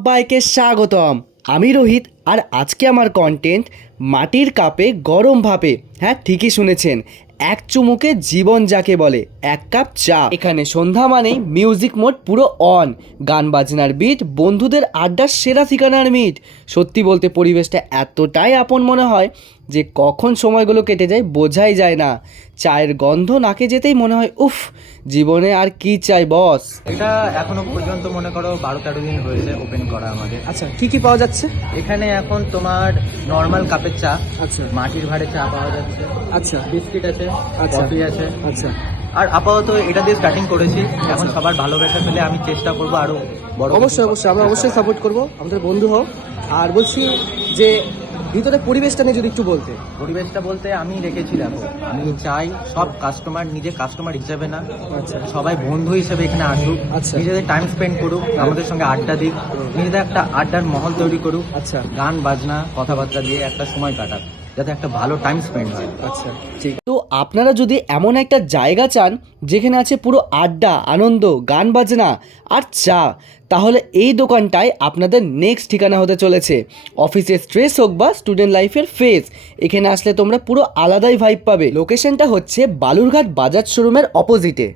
সবাইকে স্বাগতম। আমি রোহিত, আর আজকে আমার কন্টেন্ট মাটির কাপে গরম ভাপে। হ্যাঁ, ঠিকই শুনেছেন, এক চুমুকে জীবন যাকে বলে, এক কাপ চা। এখানে সন্ধ্যা মানেই মিউজিক মোড পুরো অন, গান বাজনার বিট, বন্ধুদের আড্ডার সেরা ঠিকানার মিট। সত্যি বলতে পরিবেশটা এতটাই আপন মনে হয় যে কখন সময়গুলো কেটে যায় বোঝাই যায় না। চায়ের গন্ধ নাকে যেতেই মনে হয় উফ, জীবনে আর কি চাই বস। এটা এখনো পর্যন্ত মনে করো 12-13 দিন হয়েছে ওপেন করা আমাদের। আচ্ছা, কি কি পাওয়া যাচ্ছে? এখানে এখন তোমার নর্মাল কাপের চা, আচ্ছা মাটির ভাঁড়ে চা পাওয়া যাচ্ছে, আচ্ছা বিস্কিট আছে, আচ্ছা। কফি আছে। আচ্ছা, আর আপাতত এটা দিয়ে স্টার্টিং করেছি। এখন সবার ভালোবাসা পেলে আমি চেষ্টা করবো আরো বড়। অবশ্যই অবশ্যই আমরা অবশ্যই সাপোর্ট করব, আমাদের বন্ধু হোক। আর বলছি যে ভিতরে পরিবেশটা নিয়ে যদি একটু বলতে। পরিবেশটা বলতে আমি রেখেছি, দেখো আমি চাই সব কাস্টমার নিজে কাস্টমার হিসেবে না, আচ্ছা সবাই বন্ধু হিসেবে এখানে আসুক, আচ্ছা। নিজেদের টাইম স্পেন্ড করুক, আমাদের সঙ্গে আড্ডা দিক, নিজেদের একটা আড্ডার মহল তৈরি করুক, আচ্ছা গান বাজনা কথাবার্তা দিয়ে একটা সময় কাটাক, যাতে একটা ভালো টাইম স্পেন্ড হয়। আচ্ছা, ঠিক। তো আপনারা যদি এমন একটা জায়গা চান যেখানে আছে পুরো আড্ডা, আনন্দ, গান বাজনা আর চা, তাহলে এই দোকানটাই আপনাদের নেক্সট ঠিকানা হতে চলেছে। অফিসের স্ট্রেস হোক বা স্টুডেন্ট লাইফের ফেজ, এখানে আসলে তোমরা পুরো আলাদাই ভাইব পাবে। লোকেশনটা হচ্ছে বালুরঘাট বাজাজ শোরুমের অপোজিটে।